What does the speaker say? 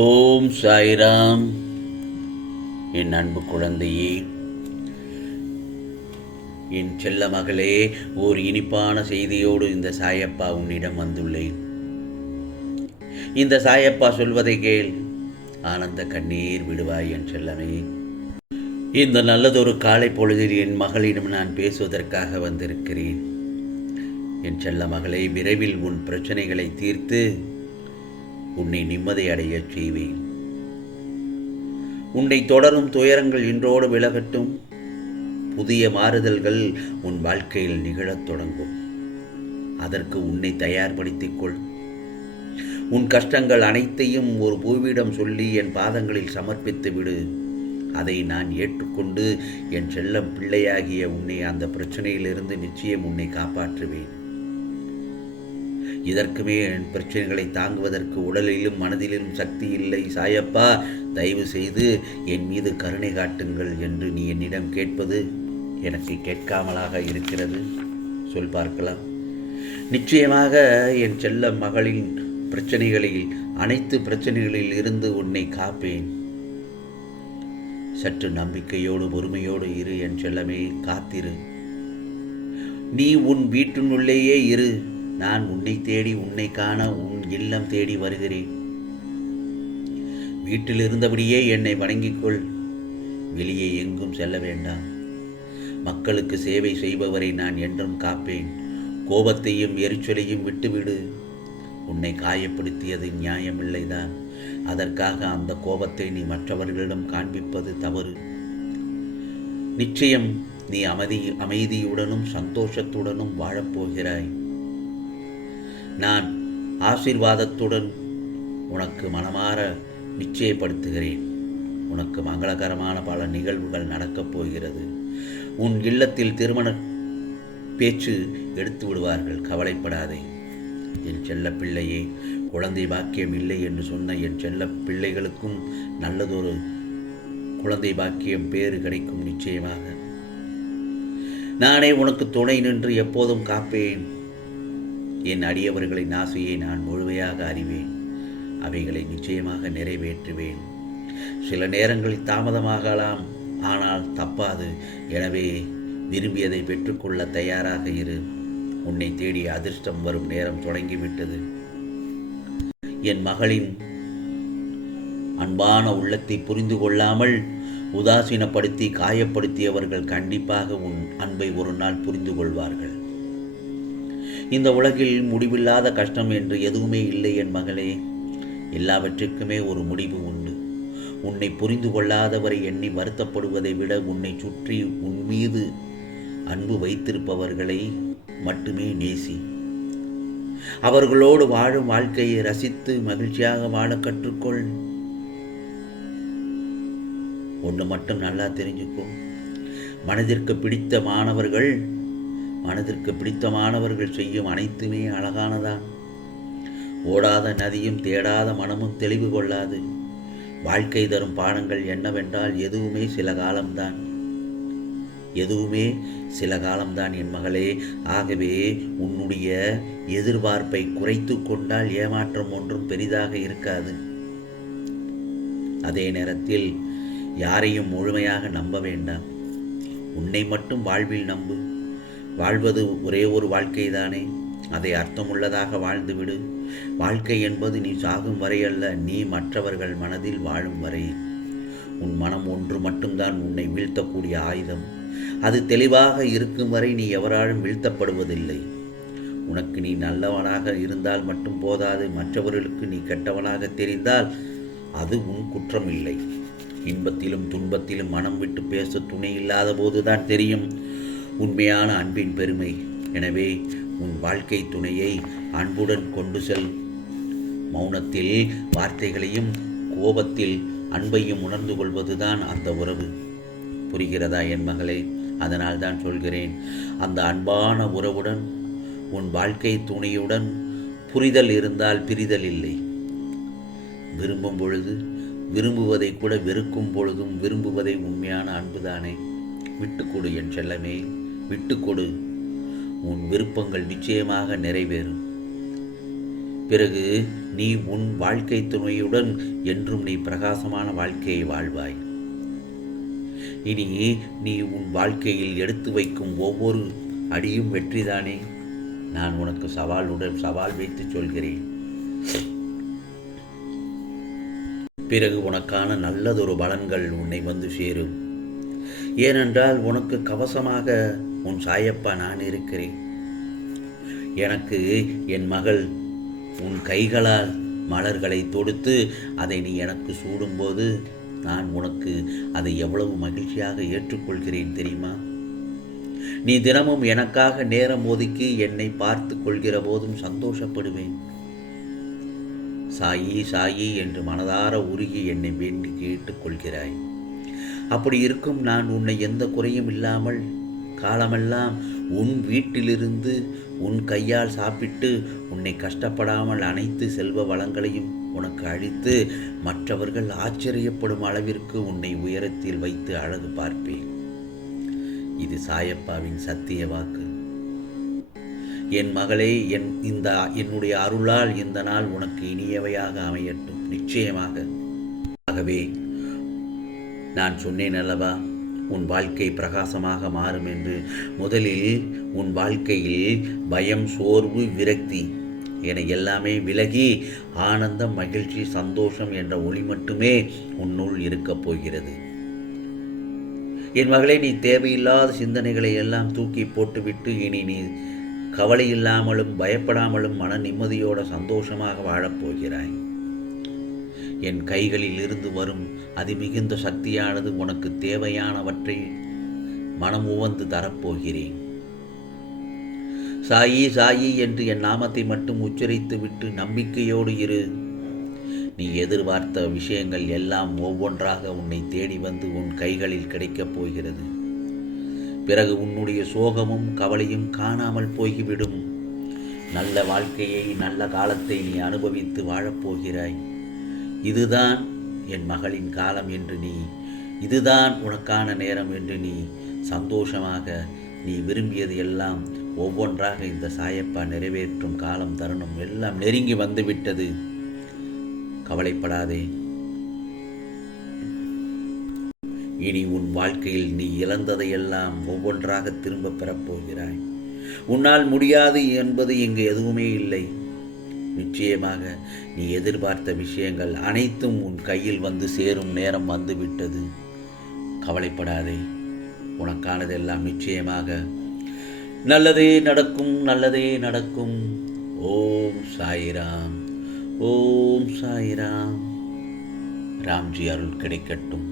ஓம் சாய்ராம். என் அன்பு குழந்தையே, என் செல்ல மகளே, ஓர் இனிப்பான செய்தியோடு இந்த சாயப்பா உன்னிடம் வந்துள்ளேன். இந்த சாயப்பா சொல்வதை கேள், ஆனந்த கண்ணீர் விடுவாய் என் செல்லமே. இந்த நல்லதொரு காலை பொழுதில் என் மகளிடம் நான் பேசுவதற்காக வந்திருக்கிறேன். என் செல்ல மகளே, விரைவில் உன் பிரச்சனைகளை தீர்த்து உன்னை நிம்மதியடையச் செய்வேன். உன்னை தொடரும் துயரங்கள் இன்றோடு விலகட்டும். புதிய மாறுதல்கள் உன் வாழ்க்கையில் நிகழத் தொடங்கும். அதற்கு உன்னை தயார்படுத்திக் கொள். உன் கஷ்டங்கள் அனைத்தையும் ஒரு பூவிடம் சொல்லி என் பாதங்களில் சமர்ப்பித்து விடு. அதை நான் ஏற்றுக்கொண்டு என் செல்லம் பிள்ளையாகிய உன்னை அந்த பிரச்சனையிலிருந்து நிச்சயம் உன்னை காப்பாற்றுவேன். இதற்குமே என் பிரச்சனைகளை தாங்குவதற்கு உடலிலும் மனதிலும் சக்தி இல்லை சாயப்பா, தயவு செய்து என் மீது கருணை காட்டுங்கள் என்று நீ என்னிடம் கேட்பது எனக்கு கேட்காமலாக இருக்கிறது. சொல் பார்க்கலாம். நிச்சயமாக என் செல்ல மகளின் பிரச்சனைகளில் அனைத்து பிரச்சனைகளில் இருந்து உன்னை காப்பேன். சற்று நம்பிக்கையோடு பொறுமையோடு இரு என் செல்லமே, காத்திரு. நீ உன் வீட்டினுள்ளேயே இரு. நான் உன்னை தேடி உன்னை காண உன் இல்லம் தேடி வருகிறேன். வீட்டில் இருந்தபடியே என்னை வணங்கிக்கொள். வெளியே எங்கும் செல்ல வேண்டாம். மக்களுக்கு சேவை செய்பவரை நான் என்றும் காப்பேன். கோபத்தையும் எரிச்சலையும் விட்டுவிடு. உன்னை காயப்படுத்தியது நியாயமில்லைதான். அதற்காக அந்த கோபத்தை நீ மற்றவர்களிடம் காண்பிப்பது தவறு. நிச்சயம் நீ அமைதியுடனும் சந்தோஷத்துடனும் வாழப்போகிறாய். நான் ஆசீர்வாதத்துடன் உனக்கு மனமாற நிச்சயப்படுத்துகிறேன். உனக்கு மங்களகரமான பல நிகழ்வுகள் நடக்கப் போகிறது. உன் இல்லத்தில் திருமண பேச்சு எடுத்து விடுவார்கள். கவலைப்படாதே என் செல்ல பிள்ளையே. குழந்தை பாக்கியம் இல்லை என்று சொன்ன என் செல்ல பிள்ளைகளுக்கும் நல்லதொரு குழந்தை பாக்கியம் பேறு கிடைக்கும் நிச்சயமாக. நானே உனக்கு துணை நின்று எப்போதும் காப்பேன். என் அடியவர்களின் ஆசையை நான் முழுமையாக அறிவேன். அவைகளை நிச்சயமாக நிறைவேற்றுவேன். சில நேரங்களில் தாமதமாகலாம், ஆனால் தப்பாது. எனவே விரும்பியதை பெற்றுக்கொள்ள தயாராக இரு. உன்னை தேடி அதிர்ஷ்டம் வரும் நேரம் தொடங்கிவிட்டது. என் மகளின் அன்பான உள்ளத்தை புரிந்து கொள்ளாமல் உதாசீனப்படுத்தி காயப்படுத்தியவர்கள் கண்டிப்பாக உன் அன்பை ஒரு நாள் புரிந்து கொள்வார்கள். இந்த உலகில் முடிவில்லாத கஷ்டம் என்று எதுவுமே இல்லை என் மகளே. எல்லாவற்றிற்குமே ஒரு முடிவு உண்டு. உன்னை புரிந்து கொள்ளாதவரை எண்ணி வருத்தப்படுவதை விட உன்னை சுற்றி உன் மீது அன்பு வைத்திருப்பவர்களை மட்டுமே நேசி. அவர்களோடு வாழும் வாழ்க்கையை ரசித்து மகிழ்ச்சியாக வாழ கற்றுக்கொள். ஒன்று மட்டும் நல்லா தெரிஞ்சுக்கோ. மனதிற்கு பிடித்தமானவர்கள் செய்யும் அனைத்துமே அழகானதான். ஓடாத நதியும் தேடாத மனமும் தெளிவு கொள்ளாது. வாழ்க்கை தரும் பாடங்கள் என்னவென்றால் எதுவுமே சில காலம்தான் என் மகளே. ஆகவே உன்னுடைய எதிர்பார்ப்பை குறைத்து கொண்டால் ஏமாற்றம் ஒன்றும் பெரிதாக இருக்காது. அதே நேரத்தில் யாரையும் முழுமையாக நம்ப வேண்டாம். உன்னை மட்டும் வாழ்வில் நம்பு. வாழ்வது ஒரே ஒரு வாழ்க்கை தானே, அதை அர்த்தமுள்ளதாக வாழ்ந்துவிடு. வாழ்க்கை என்பது நீ சாகும் வரை அல்ல, நீ மற்றவர்கள் மனதில் வாழும் வரை. உன் மனம் ஒன்று மட்டும்தான் உன்னை வீழ்த்தக்கூடிய ஆயுதம். அது தெளிவாக இருக்கும் வரை நீ எவராலும் வீழ்த்தப்படுவதில்லை. உனக்கு நீ நல்லவனாக இருந்தால் மட்டும் போதாது. மற்றவர்களுக்கு நீ கெட்டவனாக தெரிந்தால் அது உன் குற்றம் இல்லை. இன்பத்திலும் துன்பத்திலும் மனம் விட்டு பேச துணை இல்லாத போதுதான் தெரியும் உண்மையான அன்பின் பெருமை. எனவே உன் வாழ்க்கை துணையை அன்புடன் கொண்டு செல். மௌனத்தில் வார்த்தைகளையும் கோபத்தில் அன்பையும் உணர்ந்து கொள்வதுதான் அந்த உறவு. புரிகிறதா என் மகளே? அதனால் தான் சொல்கிறேன், அந்த அன்பான உறவுடன் உன் வாழ்க்கை துணையுடன் புரிதல் இருந்தால் பிரிதல் இல்லை. விரும்பும் பொழுது விரும்புவதை கூட வெறுக்கும் பொழுதும் விரும்புவதை உண்மையான அன்புதானே. விட்டுக்கொடு என் செல்லமே, விட்டுக்கொடு. உன் விருப்பங்கள் நிச்சயமாக நிறைவேறும். பிறகு நீ உன் வாழ்க்கை துணையுடன் என்றும் நீ பிரகாசமான வாழ்க்கையை வாழ்வாய். இனி நீ உன் வாழ்க்கையில் எடுத்து வைக்கும் ஒவ்வொரு அடியும் வெற்றிதானே. நான் உனக்கு சவால் வைத்து சொல்கிறேன். பிறகு உனக்கான நல்லதொரு பலன்கள் உன்னை வந்து சேரும். ஏனென்றால் உனக்கு கவசமாக உன் சாயப்பா நான் இருக்கிறேன். எனக்கு என் மகள் உன் கைகளால் மலர்களை தொடுத்து அதை நீ எனக்கு சூடும்போது நான் உனக்கு அதை எவ்வளவு மகிழ்ச்சியாக ஏற்றுக்கொள்கிறேன் தெரியுமா? நீ தினமும் எனக்காக நேரம் ஒதுக்கி என்னை பார்த்து கொள்கிற போதும் சந்தோஷப்படுவேன். சாயி சாயி என்று மனதார உருகி என்னை வேண்டி கேட்டுக்கொள்கிறாய். அப்படி இருக்கும் நான் உன்னை எந்த குறையும் இல்லாமல் காலமெல்லாம் உன் வீட்டிலிருந்து உன் கையால் சாப்பிட்டு உன்னை கஷ்டப்படாமல் அனைத்து செல்வ வளங்களையும் உனக்கு அளித்து மற்றவர்கள் ஆச்சரியப்படும் அளவிற்கு உன்னை உயரத்தில் வைத்து அழகு பார்ப்பேன். இது சாயப்பாவின் சத்திய வாக்கு. என் மகளே, என்னுடைய அருளால் இந்த நாள் உனக்கு இனியவையாக அமையட்டும், நிச்சயமாக. ஆகவே நான் சொன்னேன் அல்லவா, உன் வாழ்க்கை பிரகாசமாக மாறும் என்று. முதலில் உன் வாழ்க்கையில் பயம், சோர்வு, விரக்தி என எல்லாமே விலகி ஆனந்தம், மகிழ்ச்சி, சந்தோஷம் என்ற ஒளி மட்டுமே உன்னுள் இருக்கப் போகிறது. என் மகளே, நீ தேவையில்லாத சிந்தனைகளை எல்லாம் தூக்கி போட்டுவிட்டு இனி நீ கவலை இல்லாமலும் பயப்படாமலும் மன நிம்மதியோட சந்தோஷமாக வாழப்போகிறாய். என் கைகளில் இருந்து வரும் அதிமிகுந்த சக்தியானது உனக்கு தேவையானவற்றை மனம் உவந்து தரப்போகிறேன். சாயி சாயி என்று என் நாமத்தை மட்டும் உச்சரித்து விட்டு நம்பிக்கையோடு இரு. நீ எதிர்பார்த்த விஷயங்கள் எல்லாம் ஒவ்வொன்றாக உன்னை தேடி வந்து உன் கைகளில் கிடைக்கப் போகிறது. பிறகு உன்னுடைய சோகமும் கவலையும் காணாமல் போய்விடும். நல்ல வாழ்க்கையை, நல்ல காலத்தை நீ அனுபவித்து வாழப்போகிறாய். இதுதான் என் மகளின் காலம் என்று இதுதான் உனக்கான நேரம் என்று நீ சந்தோஷமாக நீ விரும்பியது எல்லாம் ஒவ்வொன்றாக இந்த சாயப்பா நிறைவேற்றும் காலம், தருணம் எல்லாம் நெருங்கி வந்துவிட்டது. கவலைப்படாதே. இனி உன் வாழ்க்கையில் நீ இழந்ததையெல்லாம் ஒவ்வொன்றாக திரும்ப பெறப்போகிறாய். உன்னால் முடியாது என்பது இங்கு எதுவுமே இல்லை. நிச்சயமாக நீ எதிர்பார்த்த விஷயங்கள் அனைத்தும் உன் கையில் வந்து சேரும் நேரம் வந்துவிட்டது. கவலைப்படாதே. உனக்கானதெல்லாம் நிச்சயமாக நல்லதே நடக்கும், நல்லதே நடக்கும். ஓம் சாய்ராம், ஓம் சாய்ராம். ராம்ஜி அருள் கிடைக்கட்டும்.